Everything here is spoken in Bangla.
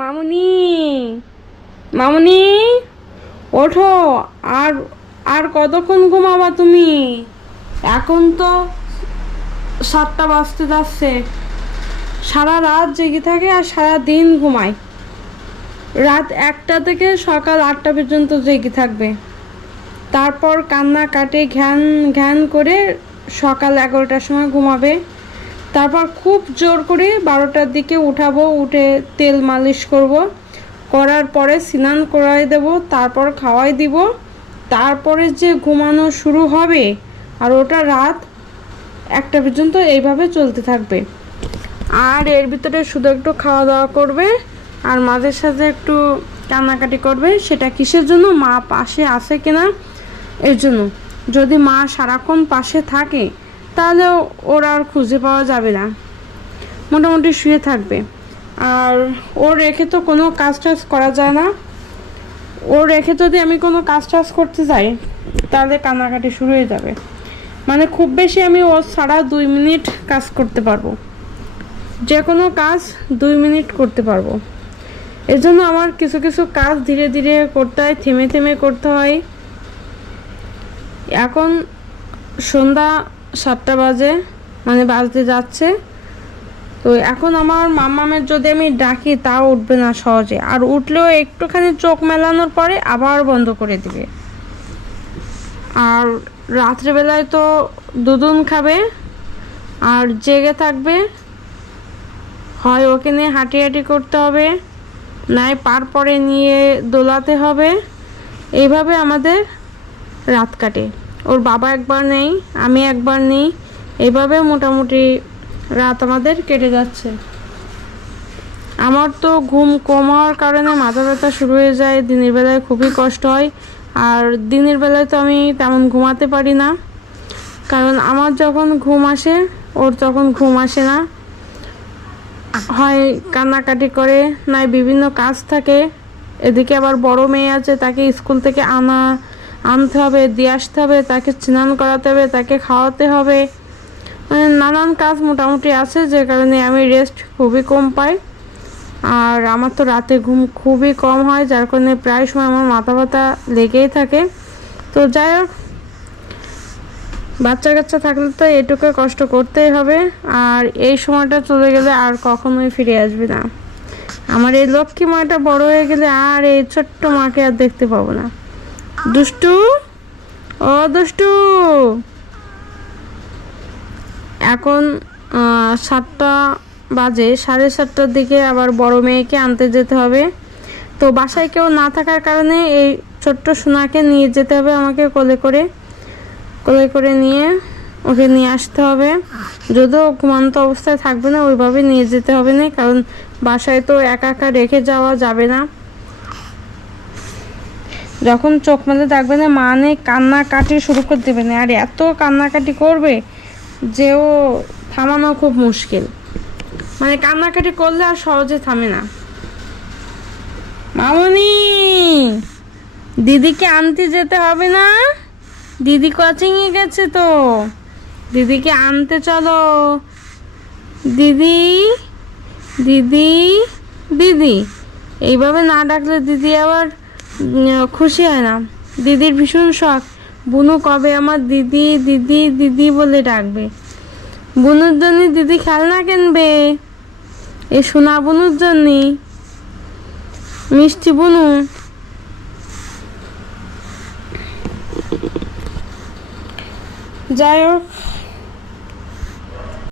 মামুনি, মামুনি, ওঠো। আর আর কতক্ষণ ঘুমাবা তুমি? এখন তো 7টা বাজতে যাচ্ছে। সারা রাত জেগে থাকে আর সারা দিন ঘুমায়। রাত 1টা থেকে সকাল 8টা পর্যন্ত জেগে থাকবে। তারপর কান্না কাটে ঘ্যান ঘ্যান করে সকাল 11টার সময় ঘুমাবে। তারপর খুব জোর করে 12টার দিকে উঠাবো, উঠে তেল মালিশ করব, করার পরে স্নান করাই দেব, তারপর খাওয়াই দিব। তারপরে যে ঘুমানো শুরু হবে আর ওটা রাত 1টা পর্যন্ত এইভাবে চলতে থাকবে। আর এর ভিতরে শুধু একটু খাওয়া দাওয়া করবে আর মাঝে সাথে একটু কান্নাকাটি করবে। সেটা কিসের জন্য? মা পাশে আছে কিনা এর জন্য। যদি মা সারাক্ষণ পাশে থাকে তাহলে ওর আর খুঁজে পাওয়া যাবে না, মোটামুটি শুয়ে থাকবে। আর ওর রেখে তো কোনো কাজ টাজ করা যায় না। ওর রেখে যদি আমি কোনো কাজ টাজ করতে যাই তাহলে কান্নাকাটি শুরু হয়ে যাবে। মানে খুব বেশি আমি ওর ছাড়া 2 মিনিট কাজ করতে পারবো, যে কোনো কাজ 2 মিনিট করতে পারবো। এর জন্য আমার কিছু কিছু কাজ ধীরে ধীরে করতে হয়, থেমে থেমে করতে হয়। এখন সন্ধ্যা 7টা বাজে, মানে বাজতে যাচ্ছে। তো এখন আমার মাম্মামের যদি আমি ডাকি তাও উঠবে না সহজে, আর উঠলেও একটুখানি চোখ মেলানোর পরে আবার বন্ধ করে দিবে। আর রাত্রেবেলায় তো দুধুন খাবে আর জেগে থাকবে। হয় ওকে নিয়ে হাঁটি হাঁটি করতে হবে, নাই পার পরে নিয়ে দোলাতে হবে। এইভাবে আমাদের রাত কাটে। ওর বাবা একবার নেই, আমি একবার নেই, এইভাবে মোটামুটি রাত আমাদের কেটে যাচ্ছে। আমার তো ঘুম কম হওয়ার কারণে মাথা ব্যথা শুরু হয়ে যায়, দিনের বেলায় খুবই কষ্ট হয়। আর দিনের বেলায় তো আমি তেমন ঘুমাতে পারি না, কারণ আমার যখন ঘুম আসে ওর তখন ঘুম আসে না। হয় কান্নাকাটি করে, নাই বিভিন্ন কাজ থাকে। এদিকে আবার বড় মেয়ে আছে, তাকে স্কুল থেকে আনতে হবে, দিয়ে আসতে হবে, তাকে স্নান করাতে হবে, তাকে খাওয়াতে হবে। মানে নানান কাজ মোটামুটি আছে, যে কারণে আমি রেস্ট খুবই কম পাই। আর আমার তো রাতে ঘুম খুবই কম হয়, যার কারণে প্রায় সময় আমার মাথা ব্যথা লেগেই থাকে। তো যাই হোক, বাচ্চা কাচ্চা থাকলে তো এটুকু কষ্ট করতেই হবে। আর এই সময়টা চলে গেলে আর কখনোই ফিরে আসবে না। আমার এই লক্ষ্মী মাটা বড় হয়ে গেলে আর এই ছোট্ট মাকে আর দেখতে পাবো না। দুষ্টু, ও দুষ্টু। এখন 7টা বাজে, 7:30টার দিকে আবার বড় মেয়েকে আনতে যেতে হবে। তো বাসায় কেউ না থাকার কারণে এই ছোট্ট সোনাকে নিয়ে যেতে হবে আমাকে, কোলে করে নিয়ে ওকে নিয়ে আসতে হবে। যদিও ঘুমান্ত অবস্থায় থাকবে না, ওইভাবে নিয়ে যেতে হবে না, কারণ বাসায় তো একা একা রেখে যাওয়া যাবে না। যখন চোখ মেলে থাকবে না, মানে কান্নাকাটি শুরু করে দেবে না। আর এত কান্নাকাটি করবে যে ও থামানো খুব মুশকিল। মানে কান্নাকাটি করলে আর সহজে থামে না। মামনি, দিদিকে আনতে যেতে হবে না? দিদি কোচিংয়ে গেছে তো, দিদিকে আনতে চলো। দিদি, দিদি, দিদি, এইভাবে না ডাকলে দিদি আবার খুশি হয় না। দিদির ভীষণ শখ, বুনু কবে আমার দিদি দিদি দিদি বলে ডাকবে। বুনুর জন্য দিদি খেলনা কিনবে, এই সোনা বুনুর জন্য, মিষ্টি বুনু। যাই হোক,